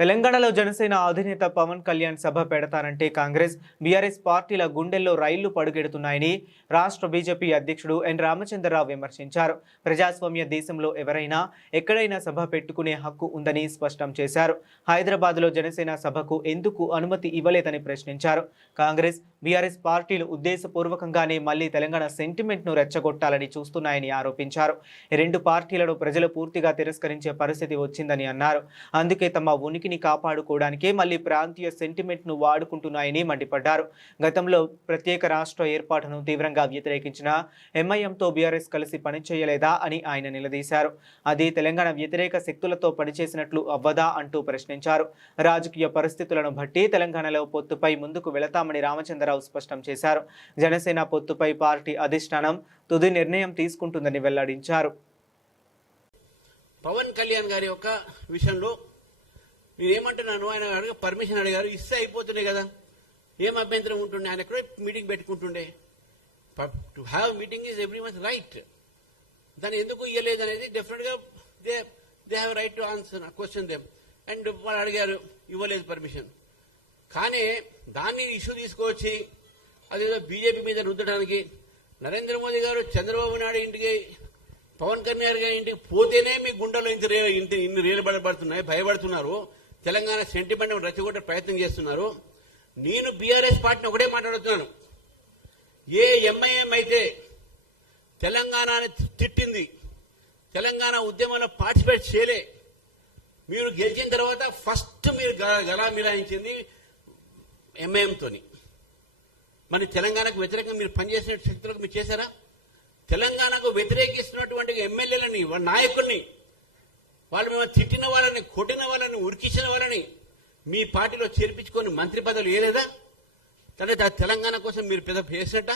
తెలంగాణలో జనసేన అధినేత పవన్ కళ్యాణ్ సభ పెడతారంటే కాంగ్రెస్, బీఆర్ఎస్ పార్టీల గుండెల్లో రైళ్లు పడుగెడుతున్నాయని రాష్ట్ర బీజేపీ అధ్యక్షుడు ఎన్ రామచంద్రరావు విమర్శించారు. ప్రజాస్వామ్య దేశంలో ఎవరైనా ఎక్కడైనా సభ పెట్టుకునే హక్కు ఉందని స్పష్టం చేశారు. హైదరాబాద్లో జనసేన సభకు ఎందుకు అనుమతి ఇవ్వలేదని ప్రశ్నించారు. కాంగ్రెస్, బీఆర్ఎస్ పార్టీలు ఉద్దేశపూర్వకంగానే మళ్లీ తెలంగాణ సెంటిమెంట్ను రెచ్చగొట్టాలని చూస్తున్నాయని ఆరోపించారు. రెండు పార్టీలను ప్రజలు పూర్తిగా తిరస్కరించే పరిస్థితి వచ్చిందని అన్నారు. అందుకే తమ ఉనికిని కాపాడుకోవడానికే మళ్లీ ప్రాంతీయ సెంటిమెంట్ను వాడుకుంటున్నాయని మండిపడ్డారు. గతంలో ప్రత్యేక రాష్ట్ర ఏర్పాటును తీవ్రంగా వ్యతిరేకించిన ఎంఐఎంతో బీఆర్ఎస్ కలిసి పనిచేయలేదా అని ఆయన నిలదీశారు. అది తెలంగాణ వ్యతిరేక శక్తులతో పనిచేసినట్లు అవ్వదా అంటూ ప్రశ్నించారు. రాజకీయ పరిస్థితులను బట్టి తెలంగాణలో పొత్తుపై ముందుకు వెళతామని రామచంద్రరావు స్పష్టం చేశారు. జనసేన పొత్తుపై పార్టీ అధిష్టానం తుది నిర్ణయం తీసుకుంటుందని వెల్లడించారు. పవన్ కళ్యాణ్ గారి యొక్క విషయంలో నేనేమంటున్నాను, ఆయన పర్మిషన్ అడిగారు, ఇస్తే అయిపోతుండే కదా, ఏం అభ్యంతరం ఉంటుండే, ఆయన ఎక్కడో మీటింగ్ పెట్టుకుంటుండే. To have meeting is every one's right. దాన్ని ఎందుకు ఇవ్వలేదు అనేది డెఫినెట్ గా they have right to answer question them. And వాళ్ళు అడిగారు, ఇవ్వలేదు పర్మిషన్. కానీ దాన్ని ఇష్యూ తీసుకొచ్చి అదేదో బీజేపీ మీద రుద్దడానికి నరేంద్ర మోదీ గారు చంద్రబాబు నాయుడు ఇంటికి, పవన్ కళ్యాణ్ గారి ఇంటికి పోతేనే మీ గుండెలో ఇన్ని రేలుబడబడుతున్నాయి, భయపడుతున్నారు, తెలంగాణ సెంటిమెంట్ రెచ్చగొట్టే ప్రయత్నం చేస్తున్నారు. నేను బీఆర్ఎస్ పార్టీని ఒకటే మాట్లాడుతున్నాను, ఏ ఎంఐఎం అయితే తెలంగాణని తిట్టింది, తెలంగాణ ఉద్యమంలో పార్టిసిపేట్ చేయలే, మీరు గెలిచిన తర్వాత ఫస్ట్ మీరు గలా మిలాయించింది ఎంఐఎంతోని. మరి తెలంగాణకు వ్యతిరేకంగా మీరు పనిచేసిన శక్తులకు మీరు చేశారా? తెలంగాణకు వ్యతిరేకిస్తున్నటువంటి ఎమ్మెల్యేలని, నాయకుల్ని, వాళ్ళు మేము తిట్టిన వాళ్ళని, కొట్టిన వాళ్ళని, ఉరికించిన వాళ్ళని మీ పార్టీలో చేర్పించుకొని మంత్రి పదవులు ఏలేదా? తెలంగాణ కోసం మీరు పెద్ద చేసినట్ట?